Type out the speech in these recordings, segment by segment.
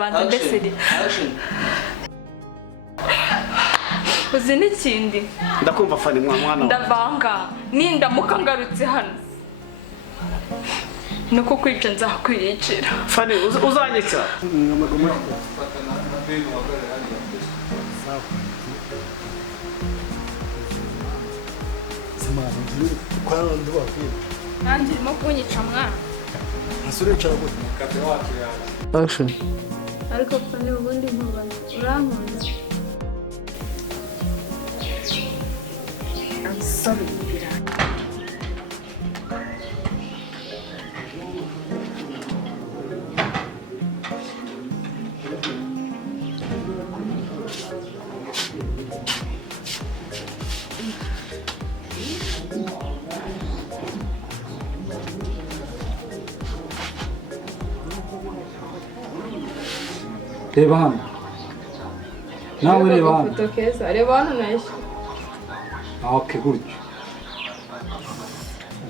banza mbeseri uzi n'ikindi ndakumva fani mwana ndavanga nindamuka ngarutse hano nuko kwica nzakwiyicira fani uzanyica nanjye urimo kunyica mwana action ariko fani ubundi nkubona urankunda I'm sorry reba hano nawe reba hano foto keza reba hano nashye okay gutyo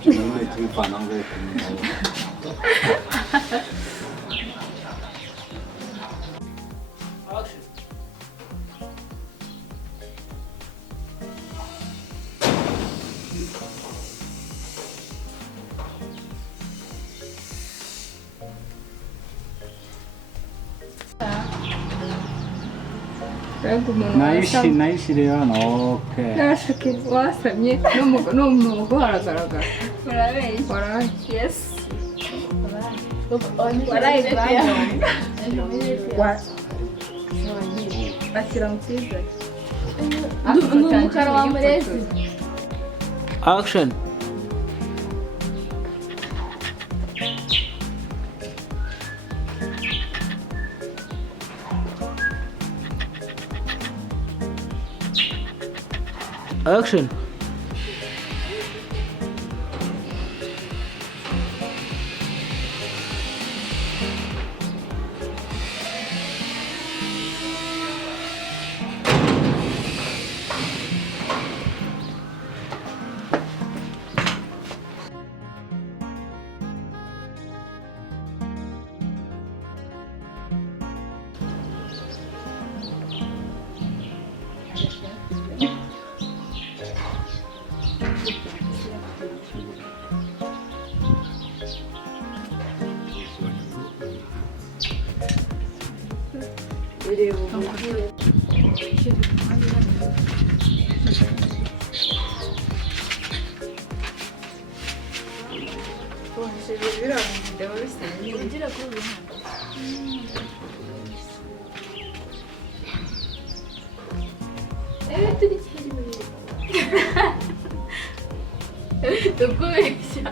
nyine tubipana ngo Nice reba hano okay nashake wasamye n'umugo haragaragara waraye yes waraye bashyira mu cyiza n'umukara wa murezi action action tukubeshya